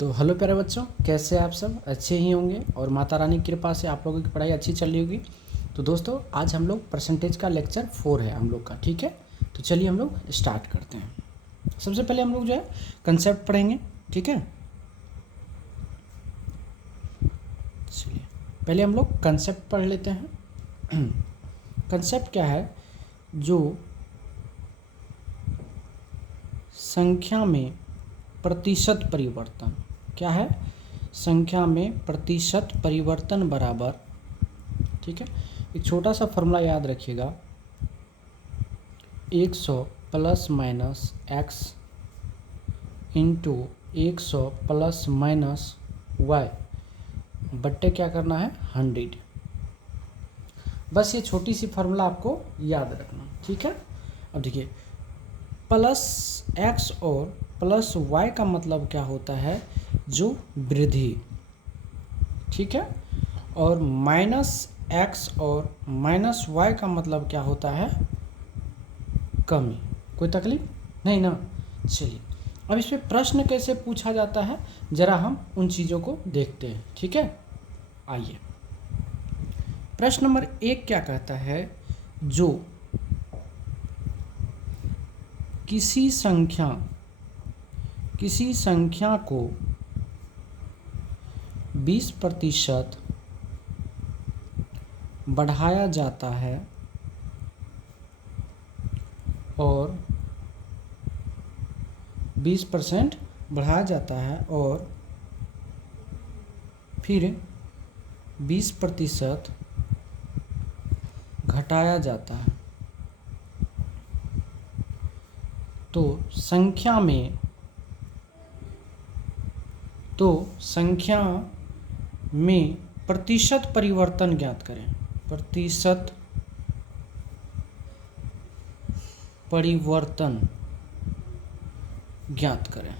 तो हेलो प्यारे बच्चों, कैसे आप सब अच्छे ही होंगे और माता रानी की कृपा से आप लोगों की पढ़ाई अच्छी चल रही होगी। तो दोस्तों आज हम लोग परसेंटेज का लेक्चर 4 है हम लोग का, ठीक है। तो चलिए हम लोग स्टार्ट करते हैं। सबसे पहले हम लोग जो है कंसेप्ट पढ़ेंगे, ठीक है। चलिए पहले हम लोग कंसेप्ट पढ़ लेते हैं। कंसेप्ट क्या है? जो संख्या में प्रतिशत परिवर्तन, क्या है? संख्या में प्रतिशत परिवर्तन बराबर, ठीक है। एक छोटा सा फॉर्मूला याद रखिएगा, 100 plus minus X into 100 plus minus Y बट्टे क्या करना है 100। बस ये छोटी सी फार्मूला आपको याद रखना, ठीक है। अब देखिए, प्लस एक्स और प्लस वाई का मतलब क्या होता है? जो वृद्धि, ठीक है। और माइनस एक्स और माइनस वाई का मतलब क्या होता है? कमी। कोई तकलीफ नहीं ना? चलिए अब इस पे प्रश्न कैसे पूछा जाता है जरा हम उन चीज़ों को देखते हैं, ठीक है। आइए, प्रश्न नंबर 1 क्या कहता है? जो किसी संख्या को 20% बढ़ाया जाता है और 20% बढ़ाया जाता है और फिर 20% घटाया जाता है, तो संख्या में प्रतिशत परिवर्तन ज्ञात करें। प्रतिशत परिवर्तन ज्ञात करें।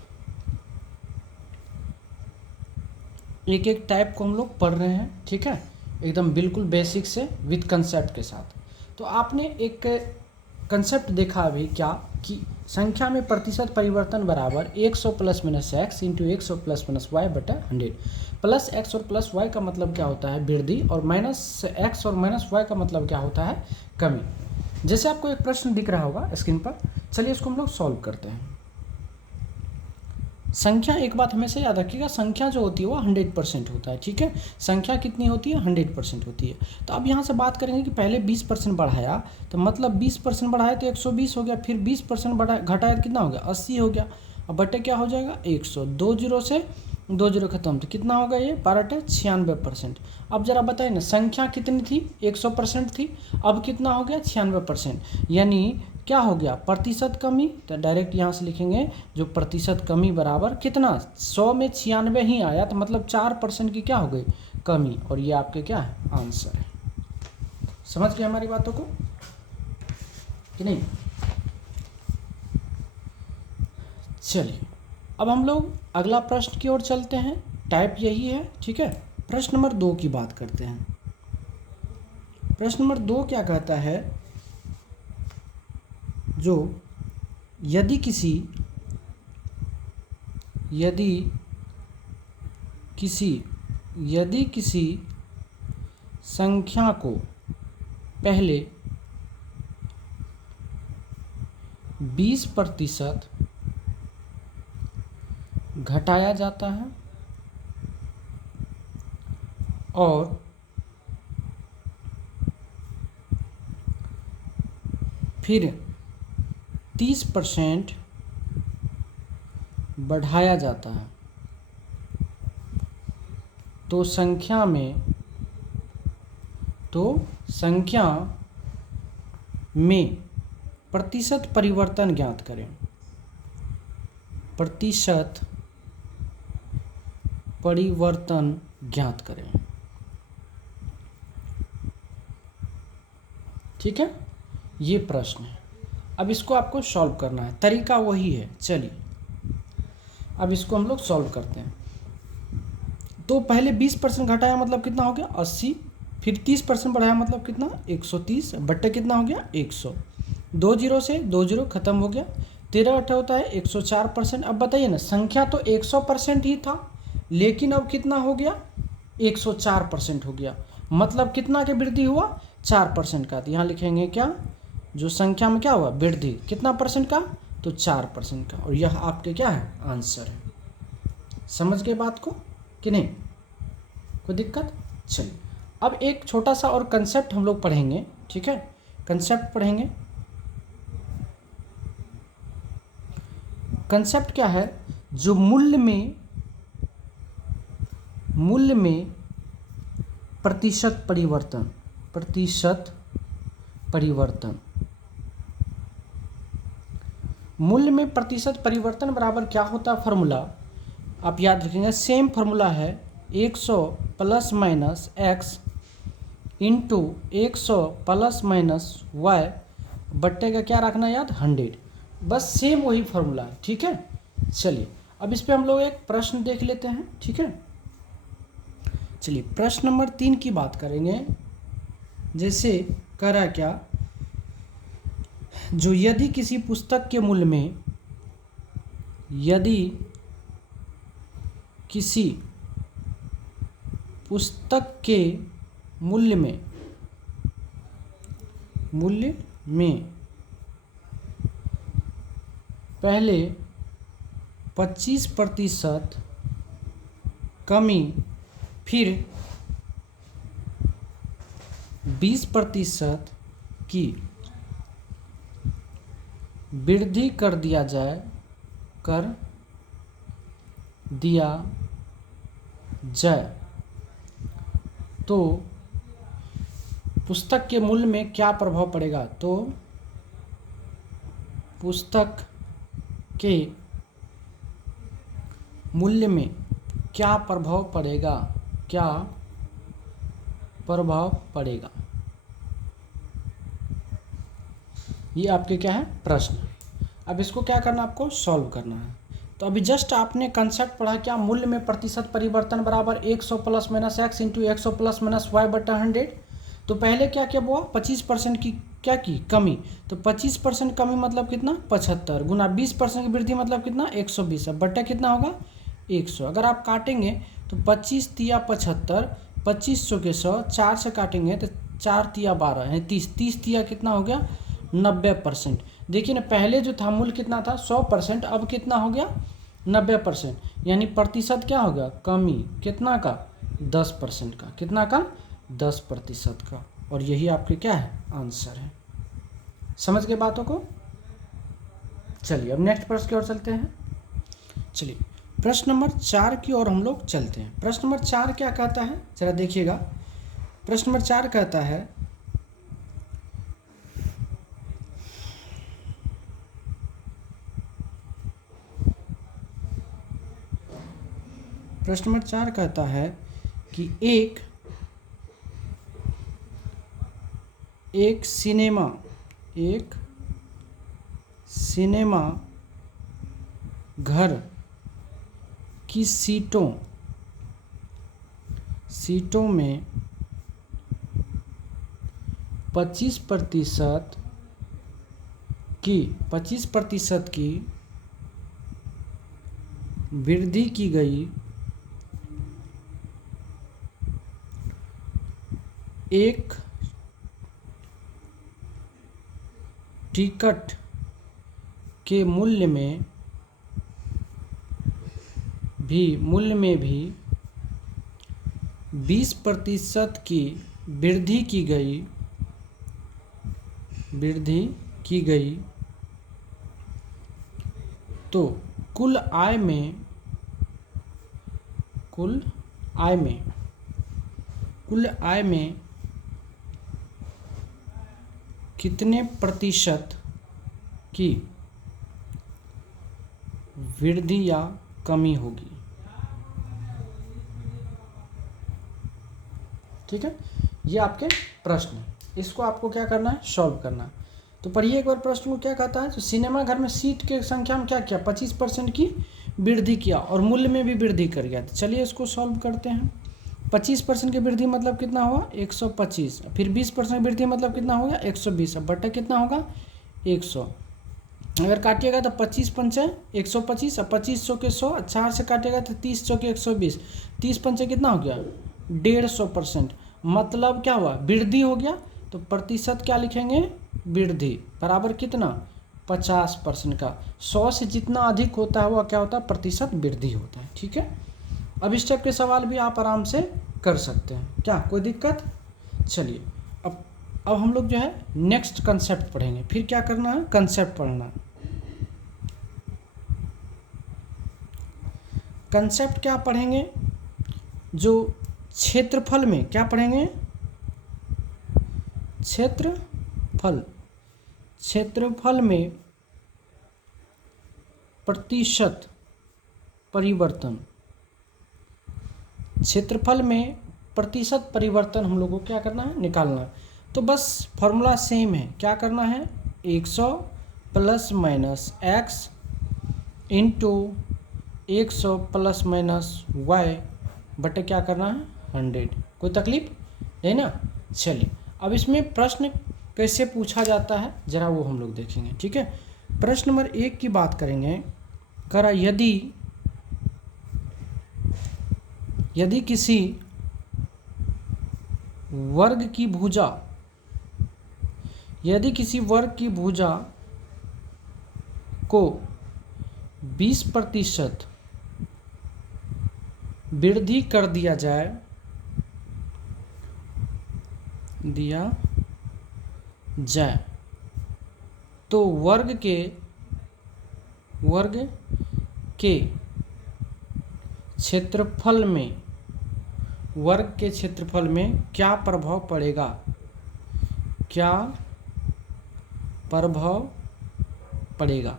एक एक टाइप को हम लोग पढ़ रहे हैं, ठीक है, एकदम बिल्कुल बेसिक से विद कंसेप्ट के साथ। तो आपने एक कंसेप्ट देखा अभी क्या कि संख्या में प्रतिशत परिवर्तन बराबर 100 plus minus X into 100 plus minus Y बटा 100। प्लस एक्स और प्लस वाई का मतलब क्या होता है? वृद्धि, और माइनस एक्स और माइनस वाई का मतलब क्या होता है? कमी। जैसे आपको एक प्रश्न दिख रहा होगा स्क्रीन पर, चलिए इसको हम लोग सॉल्व करते हैं। संख्या, एक बात हमेशा याद रखिएगा, संख्या जो होती है वो 100% होता है, ठीक है। संख्या कितनी होती है? 100% होती है। तो अब यहाँ से बात करेंगे कि पहले 20% बढ़ाया, तो मतलब 20% बढ़ाया तो 120 हो गया, फिर 20% बढ़ाया घटाया तो कितना हो गया? 80 हो गया। अब बटे क्या हो जाएगा? 100। 2 जीरो से 2 जीरो खत्म, तो कितना होगा ये? 12 96%। अब जरा बताइए ना, संख्या कितनी थी? 100% थी, अब कितना हो गया? 96%। यानी क्या हो गया? प्रतिशत कमी। तो डायरेक्ट यहाँ से लिखेंगे जो प्रतिशत कमी बराबर कितना? 100 में 96 ही आया, तो मतलब 4% की क्या हो गई? कमी। और ये आपके क्या है? आंसर है। समझ गए हमारी बातों को कि नहीं? चलिए अब हम लोग अगला प्रश्न की ओर चलते हैं। टाइप यही है, ठीक है। प्रश्न नंबर 2 की बात करते हैं। प्रश्न नंबर 2 क्या कहता है? जो यदि किसी संख्या को पहले 20% घटाया जाता है और फिर 30% बढ़ाया जाता है, तो संख्या में प्रतिशत परिवर्तन ज्ञात करें। प्रतिशत परिवर्तन ज्ञात करें, ठीक है। ये प्रश्न है। अब इसको आपको सॉल्व करना है, तरीका वही है। चलिए अब इसको हम लोग सॉल्व करते हैं। तो पहले 20% घटाया मतलब कितना हो गया? 80। फिर 30% बढ़ाया मतलब कितना? 130 बट्टे कितना हो गया? 100। 2 जीरो से 2 जीरो खत्म हो गया, 13 बटा होता है 104%। अब बताइए ना, संख्या तो 100% ही था, लेकिन अब कितना हो गया, 104% हो गया। मतलब कितना के वृद्धि हुआ, 4% का। तो यहाँ लिखेंगे क्या, जो संख्या में क्या हुआ, वृद्धि कितना परसेंट का, तो 4% का। और यह आपके क्या है, आंसर है। समझ गए बात को कि नहीं, कोई दिक्कत। चलिए अब एक छोटा सा और कंसेप्ट हम लोग पढ़ेंगे, ठीक है। कंसेप्ट पढ़ेंगे। कंसेप्ट क्या है, जो मूल्य में प्रतिशत परिवर्तन, मूल्य में प्रतिशत परिवर्तन बराबर क्या होता है, फार्मूला आप याद रखेंगे। सेम फार्मूला है 100 plus minus X into 100 plus minus Y बट्टे का क्या रखना याद, 100। बस सेम वही फार्मूला है, ठीक है। चलिए अब इस पे हम लोग एक प्रश्न देख लेते हैं, ठीक है। चलिए प्रश्न नंबर 3 की बात करेंगे। जैसे कह रहा है क्या, जो यदि किसी पुस्तक के मूल्य में, यदि किसी पुस्तक के मूल्य में पहले 25% कमी, फिर 20% की वृद्धि कर दिया जाए तो पुस्तक के मूल्य में क्या प्रभाव पड़ेगा। तो पुस्तक के मूल्य में क्या प्रभाव पड़ेगा, ये आपके क्या है, प्रश्न। अब इसको क्या करना, आपको सॉल्व करना है। तो अभी जस्ट आपने कंसेप्ट पढ़ा, क्या मूल्य में प्रतिशत परिवर्तन बराबर 100 plus minus X into 100 plus minus Y बटा 100। तो पहले क्या क्या हुआ, 25% की क्या की, कमी। तो 25% कमी मतलब कितना, 75 गुना 20% की वृद्धि मतलब कितना, 120। अब बट्टा कितना होगा, 100। अगर आप काटेंगे तो 25 तिया 75, 2500 के 100, 4 से काटेंगे तो 4 तिया 12 है 30, 30 तिया कितना हो गया, 90%। देखिए ना, पहले जो था मूल्य कितना था, 100%, अब कितना हो गया, 90%। यानी प्रतिशत क्या हो गया, कमी कितना का, 10% का। कितना का, 10% का। और यही आपके क्या है, आंसर है। समझ गए बातों को। चलिए अब नेक्स्ट प्रश्न की ओर चलते हैं। चलिए प्रश्न नंबर 4 की ओर हम लोग चलते हैं। प्रश्न नंबर 4 क्या कहता है, जरा देखिएगा। प्रश्न नंबर 4 कहता है, प्रश्न नंबर 4 कहता है कि एक सिनेमा घर की सीटों में 25% की वृद्धि की गई। एक टिकट के मूल्य में भी 20% की वृद्धि की गई तो कुल आय में कितने प्रतिशत की वृद्धि या कमी होगी। ठीक है, ये आपके प्रश्न है, इसको आपको क्या करना है, सॉल्व करना है। तो पढ़िए एक बार प्रश्न को, क्या कहता है, तो सिनेमा घर में सीट के संख्या में क्या किया, 25% की वृद्धि किया और मूल्य में भी वृद्धि कर गया। तो चलिए इसको सॉल्व करते हैं। 25% की वृद्धि मतलब कितना हुआ, 125। फिर 20% की वृद्धि मतलब कितना होगा, 120। अब बट्टा कितना होगा, 100। अगर काटिएगा तो 25 पंचे 125 और 25 के 100, 4 से काटिएगा तो 30 के 120, 30 पंचे कितना हो गया 150%। मतलब क्या हुआ वृद्धि हो गया, तो प्रतिशत क्या लिखेंगे वृद्धि बराबर कितना 50% का। 100 से जितना अधिक होता है वह क्या होता है प्रतिशत वृद्धि होता है। ठीक है, अब इस टाइप के सवाल भी आप आराम से कर सकते हैं, क्या कोई दिक्कत। चलिए अब हम लोग जो है नेक्स्ट कंसेप्ट पढ़ेंगे। फिर क्या करना है कंसेप्ट पढ़ना। कंसेप्ट क्या पढ़ेंगे, जो क्षेत्रफल में क्या पढ़ेंगे क्षेत्रफल में प्रतिशत परिवर्तन, क्षेत्रफल में प्रतिशत परिवर्तन हम लोगों को क्या करना है निकालना है। तो बस फॉर्मूला सेम है, क्या करना है 100 plus minus X into 100 plus minus Y बटे क्या करना है 100। कोई तकलीफ नहीं ना। चलिए अब इसमें प्रश्न कैसे पूछा जाता है जरा वो हम लोग देखेंगे। ठीक है, प्रश्न नंबर 1 की बात करेंगे। करा यदि किसी वर्ग की भुजा को 20% वृद्धि कर दिया जाए तो वर्ग के क्षेत्रफल में क्या प्रभाव पड़ेगा।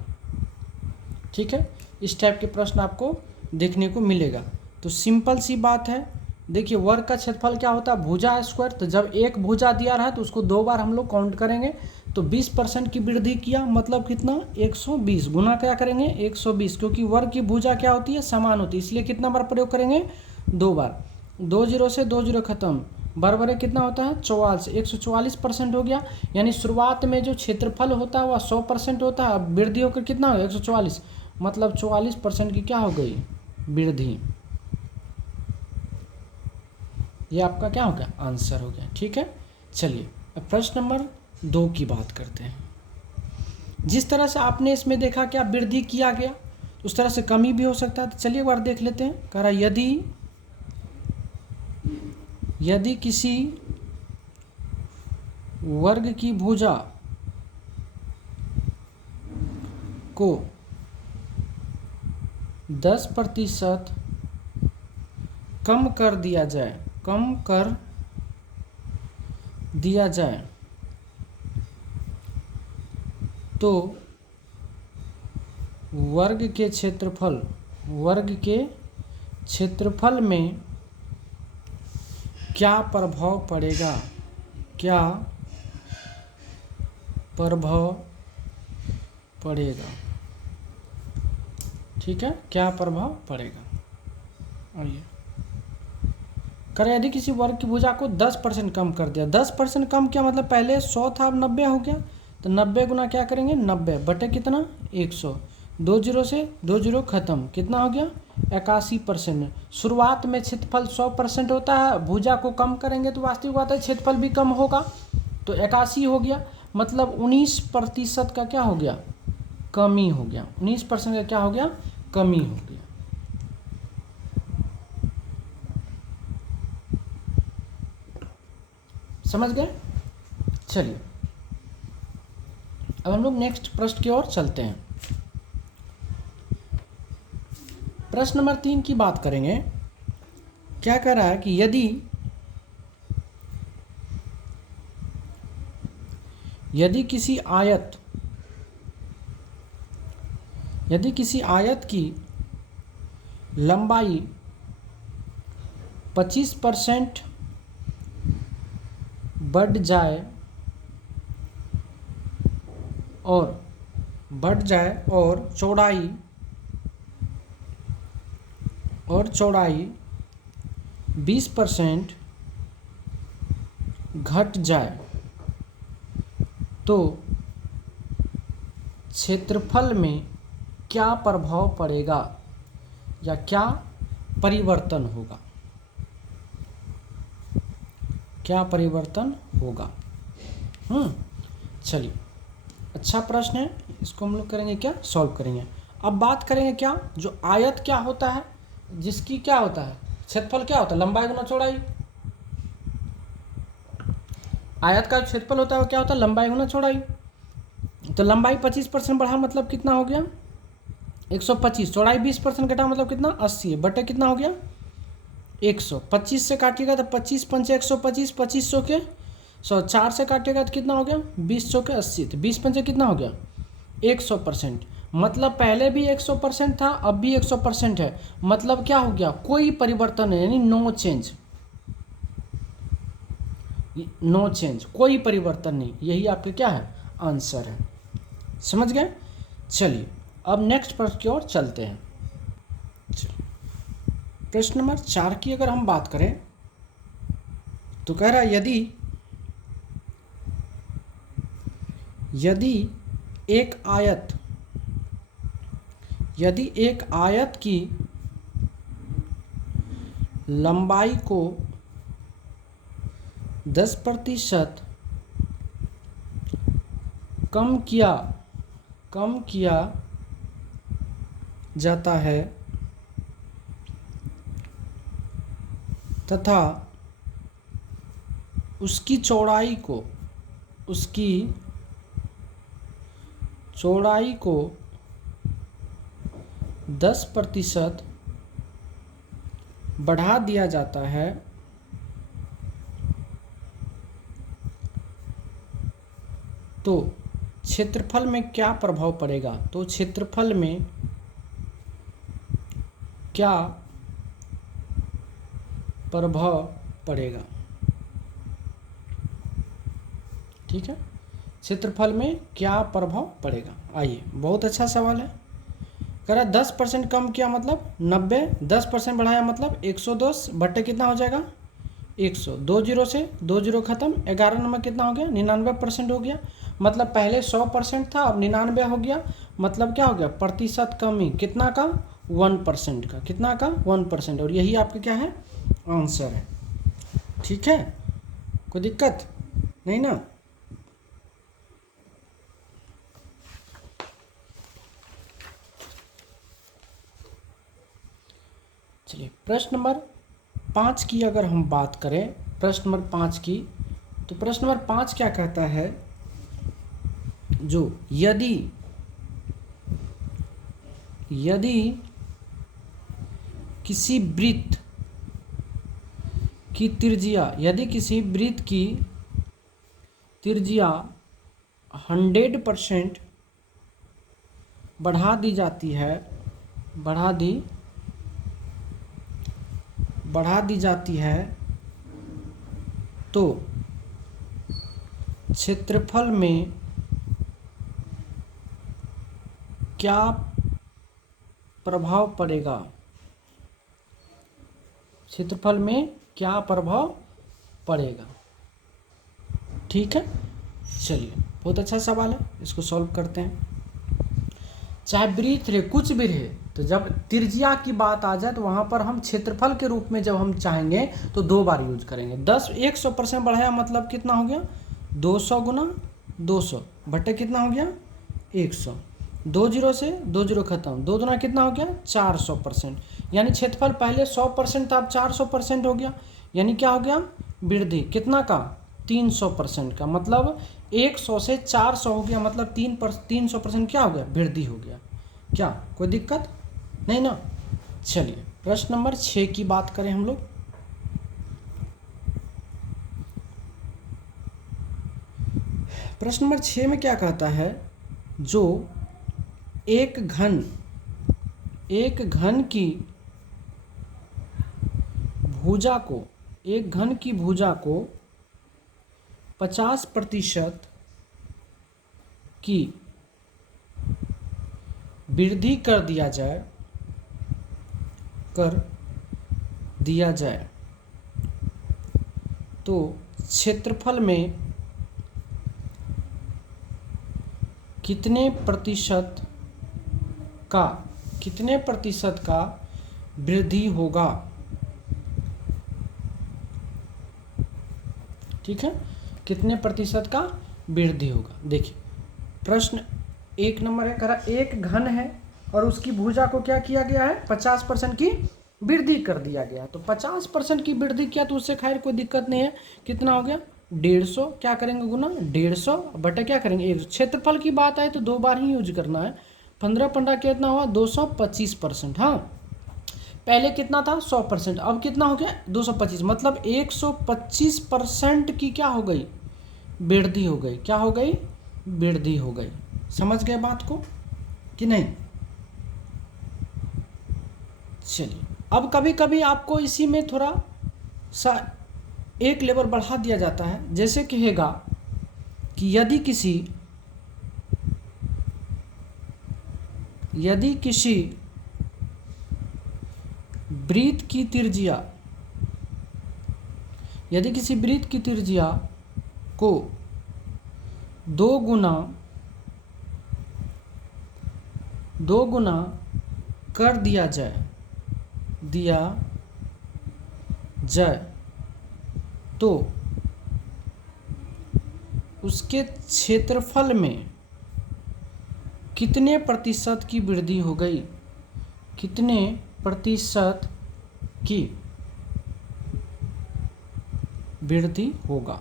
ठीक है, इस टाइप के प्रश्न आपको देखने को मिलेगा। तो सिंपल सी बात है, देखिए वर्ग का क्षेत्रफल क्या होता है भुजा स्क्वायर। तो जब एक भुजा दिया रहा है तो उसको 2 बार हम लोग काउंट करेंगे। तो 20% की वृद्धि किया मतलब कितना 120 गुना क्या करेंगे 120, क्योंकि वर्ग की भुजा क्या होती है समान होती है, इसलिए कितना बार प्रयोग करेंगे 2 बार। 2 0 से 2 0 खत्म, बराबर कितना होता है 44, 144% हो गया। यानी शुरुआत में जो क्षेत्रफल होता है वह 100% होता है, अब वृद्धि होकर कितना हो 144, मतलब 44% की क्या हो गई वृद्धि। ये आपका क्या हो गया आंसर हो गया। ठीक है, चलिए अब प्रश्न नंबर 2 की बात करते हैं। जिस तरह से आपने इसमें देखा क्या वृद्धि किया गया, उस तरह से कमी भी हो सकता है। तो चलिए एक बार देख लेते हैं। कह रहा यदि किसी वर्ग की भुजा को 10% कम कर दिया जाए तो वर्ग के क्षेत्रफल में क्या प्रभाव पड़ेगा, ठीक है, क्या प्रभाव पड़ेगा। आइए करें, यदि किसी वर्ग की भुजा को 10% कम कर दिया। 10% कम क्या मतलब पहले 100 था अब 90 हो गया, तो 90 गुना क्या करेंगे 90 बटे कितना 100। 2 0 से 2 0 खत्म, कितना हो गया 81%। शुरुआत में क्षेत्रफल 100% होता है, भुजा को कम करेंगे तो वास्तविक बात है क्षेत्रफल भी कम होगा, तो 81 हो गया। मतलब 19% का क्या हो गया कमी हो गया। 19% का क्या हो गया कमी हो गया। समझ गए। चलिए अब हम लोग नेक्स्ट प्रश्न की ओर चलते हैं। प्रश्न नंबर 3 की बात करेंगे। क्या कह रहा है कि यदि किसी आयत की लंबाई 25% बढ़ जाए और चौड़ाई 20% घट जाए तो क्षेत्रफल में क्या प्रभाव पड़ेगा या क्या परिवर्तन होगा, क्या परिवर्तन होगा। चलिए, अच्छा प्रश्न है, इसको हम लोग करेंगे क्या, सॉल्व करेंगे। अब बात करेंगे क्या, जो आयत क्या होता है, जिसकी क्या होता है, क्षेत्रफल क्या होता है, लंबाई गुना चौड़ाई। आयत का क्षेत्रफल होता है वो क्या होता है, लंबाई गुना चौड़ाई। तो लंबाई 25% बढ़ा मतलब कितना हो गया 125, चौड़ाई 20% घटा मतलब कितना 80 बटे कितना हो गया 100। 25 से काटिएगा तो 25 पंचे 125, 2500 के 4 से काटिएगा तो कितना हो गया 20 के 80, तो 20 पंचे कितना हो गया 100%। मतलब पहले भी 100% था, अब भी 100% है। मतलब क्या हो गया, कोई परिवर्तन नहीं, यानी नो चेंज, नो चेंज, कोई परिवर्तन नहीं। यही आपके क्या है, आंसर है। समझ गए। चलिए अब नेक्स्ट प्रश्न की ओर चलते हैं। प्रश्न नंबर 4 की अगर हम बात करें तो कह रहा है यदि एक आयत की लंबाई को 10% कम किया जाता है तथा उसकी चौड़ाई को 10% बढ़ा दिया जाता है तो क्षेत्रफल में क्या प्रभाव पड़ेगा। तो क्षेत्रफल में क्या प्रभाव पड़ेगा। ठीक है, क्षेत्रफल में क्या प्रभाव पड़ेगा। आइए, बहुत अच्छा सवाल है। कह रहा 10% कम किया मतलब 90, 10% बढ़ाया मतलब 110 बट्टे कितना हो जाएगा 100। 2 जीरो से 2 जीरो खत्म, 11 नंबर कितना हो गया 99% हो गया। मतलब पहले 100% था, अब 99 हो गया। मतलब क्या हो गया, प्रतिशत कमी कितना का 1% का, कितना का 1%। और यही आपका क्या है, आंसर है। ठीक है, कोई दिक्कत नहीं ना। चलिए प्रश्न नंबर 5 की अगर हम बात करें, प्रश्न नंबर 5 की, तो प्रश्न नंबर 5 क्या कहता है, जो यदि किसी वृत्त की त्रिज्या, यदि किसी वृत्त की त्रिज्या 100% बढ़ा दी जाती है, तो क्षेत्रफल में क्या प्रभाव पड़ेगा। क्षेत्रफल में क्या प्रभाव पड़ेगा। ठीक है, चलिए बहुत अच्छा सवाल है, इसको सॉल्व करते हैं। चाहे वृत्त रहे, कुछ भी रहे, तो जब त्रिज्या की बात आ जाए तो वहाँ पर हम क्षेत्रफल के रूप में जब हम चाहेंगे तो 2 बार यूज करेंगे। 100% बढ़ाया मतलब कितना हो गया 200 गुना 200 बटे कितना हो गया 100। 2 जीरो से 2 जीरो खत्म, 2 दुना कितना हो गया 400%। यानी क्षेत्रफल पहले 100% था, अब 400% हो गया। यानी क्या हो गया, वृद्धि कितना का 300% का। मतलब 100 से 400 हो गया, मतलब 300% क्या हो गया, वृद्धि हो गया। क्या कोई दिक्कत नहीं ना। चलिए प्रश्न नंबर 6 की बात करें हम लोग। प्रश्न नंबर 6 में क्या कहता है, जो एक घन की भुजा को 50% की वृद्धि कर दिया जाए तो क्षेत्रफल में कितने प्रतिशत का वृद्धि होगा। ठीक है, कितने प्रतिशत का वृद्धि होगा। देखिए प्रश्न 1 नंबर है, करा एक घन है और उसकी भुजा को क्या किया गया है, 50% की वृद्धि कर दिया गया। तो 50% की वृद्धि किया तो उससे खैर कोई दिक्कत नहीं है। कितना हो गया 150, क्या करेंगे गुना 150 बटा क्या करेंगे 1। क्षेत्रफल की बात आए तो 2 बार ही यूज करना है। 15 कितना हुआ 225%। हाँ, पहले कितना था 100%, अब कितना हो गया 225, मतलब 125% की क्या हो गई वृद्धि हो गई। क्या हो गई वृद्धि हो गई। समझ गए बात को कि नहीं। चलिए अब कभी कभी आपको इसी में थोड़ा सा एक लेवल बढ़ा दिया जाता है। जैसे कहेगा कि यदि किसी वृत्त की त्रिज्या को 2 गुना कर दिया जाए तो उसके क्षेत्रफल में कितने प्रतिशत की वृद्धि हो गई, कितने प्रतिशत की वृद्धि होगा,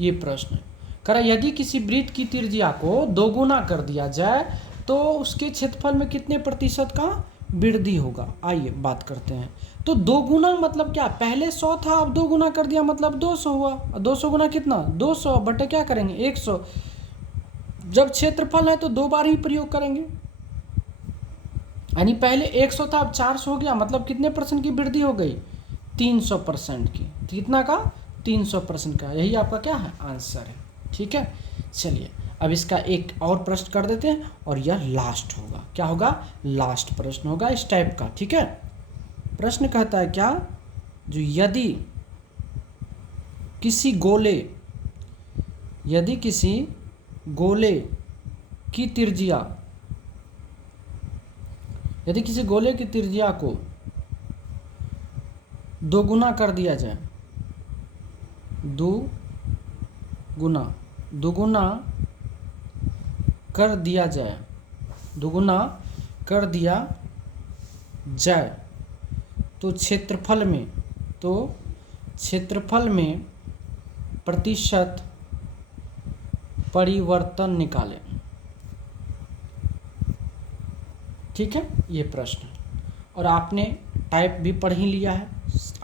ये प्रश्न है। करा यदि किसी वृत्त की त्रिज्या को 2 गुना कर दिया जाए तो उसके क्षेत्रफल में कितने प्रतिशत का वृद्धि होगा। आइए बात करते हैं। तो 2 गुना मतलब क्या, पहले 100 था अब 2 गुना कर दिया मतलब 200 हुआ। 200 गुना कितना 200 बटे क्या करेंगे 100। जब क्षेत्रफल है तो 2 बार ही प्रयोग करेंगे, यानी पहले 100 था अब 400 हो गया, मतलब कितने परसेंट की वृद्धि हो गई 300% की। कितना का 300% का। यही आपका क्या है आंसर है। ठीक है, चलिए अब इसका एक और प्रश्न कर देते हैं और यह लास्ट होगा। क्या होगा लास्ट प्रश्न होगा इस टाइप का। ठीक है, प्रश्न कहता है क्या, जो यदि किसी गोले की त्रिज्या को 2 गुना कर दिया जाए, 2 गुना कर दिया जाए तो क्षेत्रफल में प्रतिशत परिवर्तन निकालें। ठीक है, ये प्रश्न और आपने टाइप भी पढ़ ही लिया है,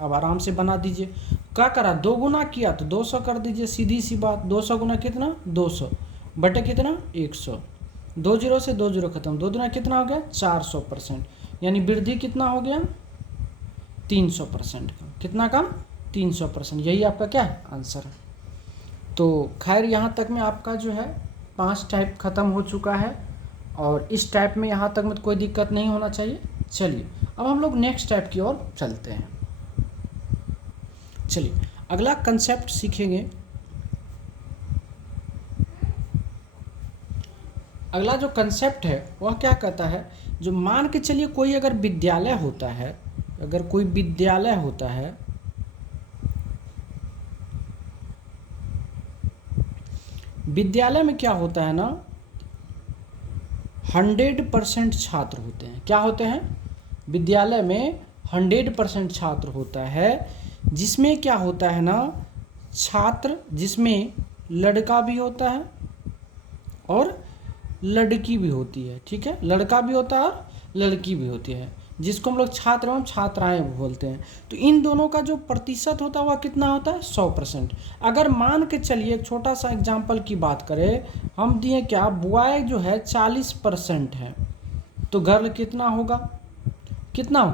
अब आराम से बना दीजिए। क्या करा 2 गुना किया तो 200 कर दीजिए, सीधी सी बात। 200 गुना कितना 200 बटे कितना 100, 2 जीरो से 2 जीरो खत्म, 2 गुना कितना हो गया 400%, यानी वृद्धि कितना हो गया 300% का। कितना का 300%। यही आपका क्या है आंसर है। तो खैर यहाँ तक में आपका जो है 5 टाइप ख़त्म हो चुका है और इस टाइप में यहाँ तक में कोई दिक्कत नहीं होना चाहिए। चलिए अब हम लोग नेक्स्ट टाइप की ओर चलते हैं। चलिए अगला कंसेप्ट सीखेंगे। अगला जो कंसेप्ट है वह क्या कहता है, जो मान के चलिए कोई अगर विद्यालय होता है, विद्यालय में क्या होता है ना 100% छात्र होते हैं। क्या होते हैं विद्यालय में 100% छात्र होता है, जिसमें क्या होता है ना छात्र, जिसमें लड़का भी होता है और लड़की भी होती है। ठीक है, लड़का भी होता है और लड़की भी होती है, जिसको हम लोग छात्र एवं छात्राएं बोलते हैं। तो इन दोनों का जो प्रतिशत होता है वह कितना होता है 100%। अगर मान के चलिए एक छोटा सा एग्जांपल की बात करें, हम दिए क्या बॉय जो है 40% है तो गर्ल कितना होगा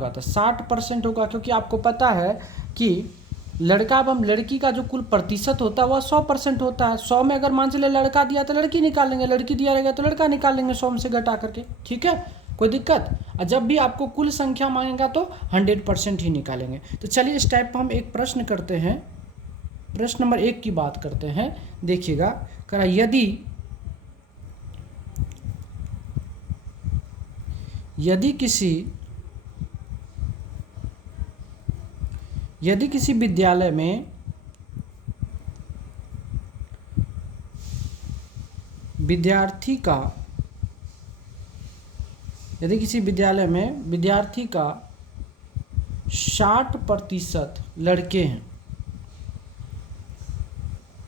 तो 60% होगा, क्योंकि आपको पता है कि लड़का एवं लड़की का जो कुल प्रतिशत होता है वह 100% होता है। 100 में अगर मान चले लड़का दिया तो लड़की निकाल लेंगे, लड़की दिया रहेगा तो लड़का निकाल लेंगे 100 में से घटा करके। ठीक है, कोई दिक्कत। और जब भी आपको कुल संख्या मांगेगा तो 100% ही निकालेंगे। तो चलिए इस टाइप पर हम एक प्रश्न करते हैं। प्रश्न नंबर 1 की बात करते हैं। देखिएगा, करा यदि यदि किसी विद्यालय में विद्यार्थी का 60%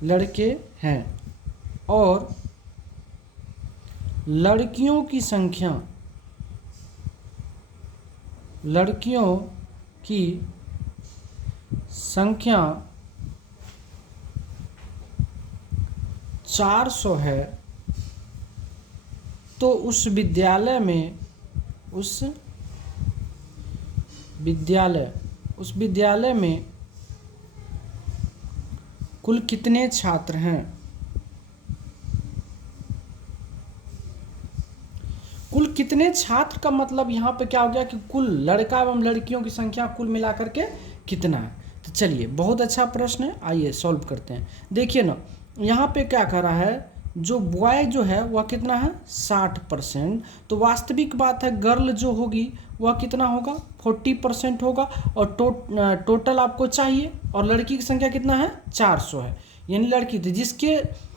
लड़के हैं और लड़कियों की संख्या 400 है, तो उस विद्यालय में कुल कितने छात्र हैं? कुल कितने छात्र का मतलब यहाँ पे क्या हो गया कि कुल लड़का एवं लड़कियों की संख्या कुल मिलाकर के कितना है। तो चलिए, बहुत अच्छा प्रश्न है, आइए सॉल्व करते हैं। देखिए ना, यहाँ पे क्या कर रहा है, जो बॉय जो है वह कितना है 60%, तो वास्तविक बात है गर्ल जो होगी वह कितना होगा 40% होगा, और टोटल आपको चाहिए, और लड़की की संख्या कितना है 400 है, यानी लड़की थी जिसके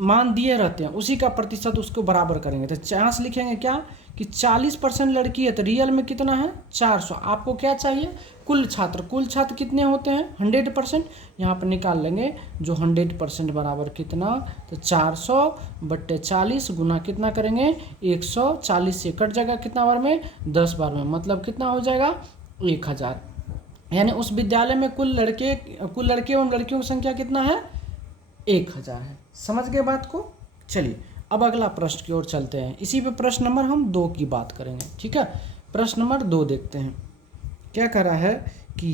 मान दिए रहते हैं उसी का प्रतिशत उसको बराबर करेंगे। तो यहाँ से लिखेंगे क्या कि 40% लड़की है, तो रियल में कितना है 400। आपको क्या चाहिए कुल छात्र कितने होते हैं 100%, यहाँ पर निकाल लेंगे जो 100% बराबर कितना, तो 400/40 गुना कितना करेंगे 140 से कट जाएगा कितना बार में 10 बार में, मतलब कितना हो जाएगा 1000। यानी उस विद्यालय में कुल लड़के एवं लड़कियों की संख्या कितना है 1000 है। समझ गए बात को। चलिए अब अगला प्रश्न की ओर चलते हैं। इसी पे प्रश्न नंबर हम 2 की बात करेंगे, ठीक है। प्रश्न नंबर 2 देखते हैं, क्या कह रहा है कि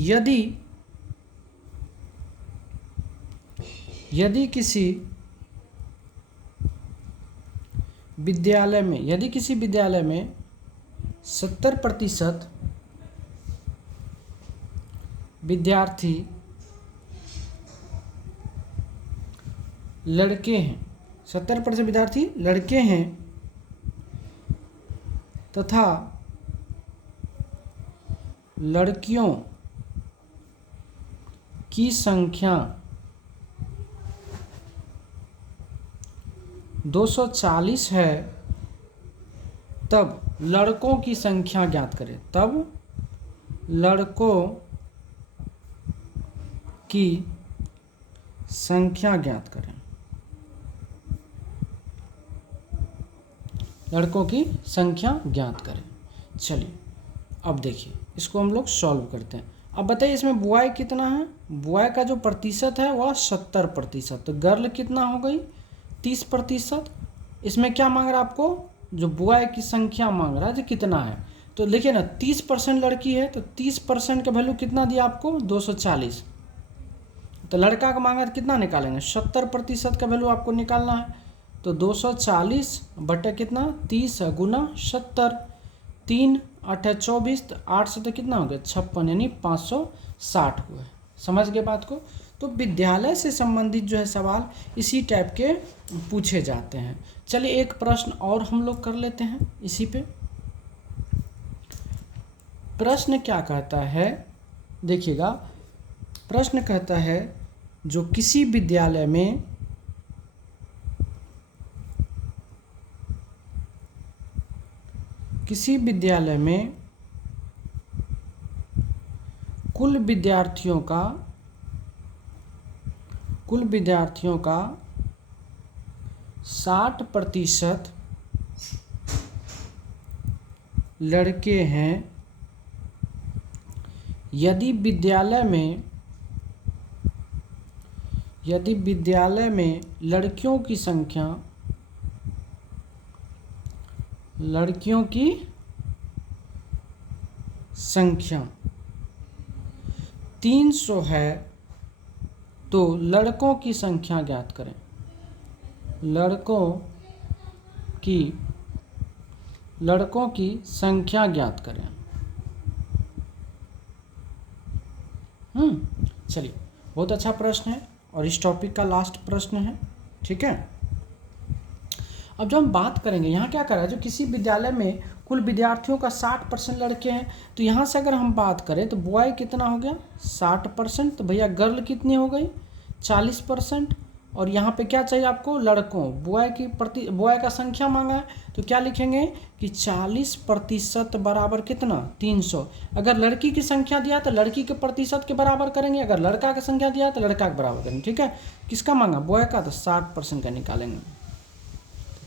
यदि किसी विद्यालय में 70% विद्यार्थी लड़के हैं, 70% विद्यार्थी लड़के हैं तथा लड़कियों की संख्या 240 है, तब लड़कों की संख्या ज्ञात करें। तब लड़कों की संख्या ज्ञात करें। लड़कों की संख्या ज्ञात करें। चलिए अब देखिए, इसको हम लोग सॉल्व करते हैं। अब बताइए इसमें बॉय कितना है, बॉय का जो प्रतिशत है वह 70%, तो गर्ल कितना हो गई 30%। इसमें क्या मांग रहा है आपको, जो बॉय की संख्या मांग रहा है जो कितना है, तो देखिए ना 30% लड़की है, तो 30% का वैल्यू कितना दिया आपको 240, तो लड़का का मांगा तो कितना निकालेंगे 70% का वैल्यू आपको निकालना है, तो 240 बटे कितना 30 गुना 70, 3 8 24, तो 8 से तो कितना हो गया 56, यानी 560 हुआ। समझ गए बात को। तो विद्यालय से संबंधित जो है सवाल इसी टाइप के पूछे जाते हैं। चलिए एक प्रश्न और हम लोग कर लेते हैं इसी पे। प्रश्न क्या कहता है, देखिएगा, प्रश्न कहता है जो किसी विद्यालय में कुल विद्यार्थियों का 60% लड़के हैं, यदि विद्यालय में लड़कियों की संख्या 300 है, तो लड़कों की संख्या ज्ञात करें। लड़कों की संख्या ज्ञात करें। चलिए बहुत अच्छा प्रश्न है और इस टॉपिक का लास्ट प्रश्न है, ठीक है। अब जो हम बात करेंगे यहाँ क्या कर रहा है, जो किसी विद्यालय में कुल विद्यार्थियों का 60% लड़के हैं, तो यहाँ से अगर हम बात करें तो बॉय कितना हो गया 60%, तो भैया गर्ल कितनी हो गई 40%। और यहाँ पे क्या चाहिए आपको, लड़कों, बॉय का संख्या मांगा है, तो क्या लिखेंगे कि 40% बराबर कितना 300। अगर लड़की की संख्या दिया तो लड़की के प्रतिशत के बराबर करेंगे, अगर लड़का की संख्या दिया तो लड़का के बराबर करेंगे। ठीक है, किसका मांगा बॉय का, तो 60% का निकालेंगे।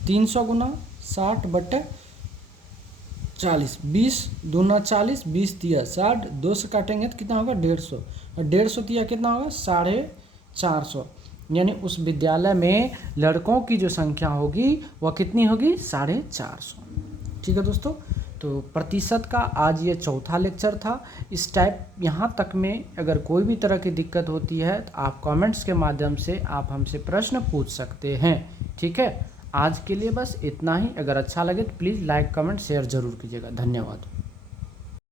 300 गुना 60/40, 20 दूना 40, 20 दिया 60, 2 से काटेंगे तो कितना होगा 150, और 150 दिया कितना होगा 450। यानी उस विद्यालय में लड़कों की जो संख्या होगी वह कितनी होगी 450। ठीक है दोस्तों, तो प्रतिशत का आज ये चौथा लेक्चर था। इस टाइप यहाँ तक में अगर कोई भी तरह की दिक्कत होती है तो आप कमेंट्स के माध्यम से आप हमसे प्रश्न पूछ सकते हैं। ठीक है, आज के लिए बस इतना ही। अगर अच्छा लगे तो प्लीज़ लाइक कमेंट शेयर ज़रूर कीजिएगा। धन्यवाद।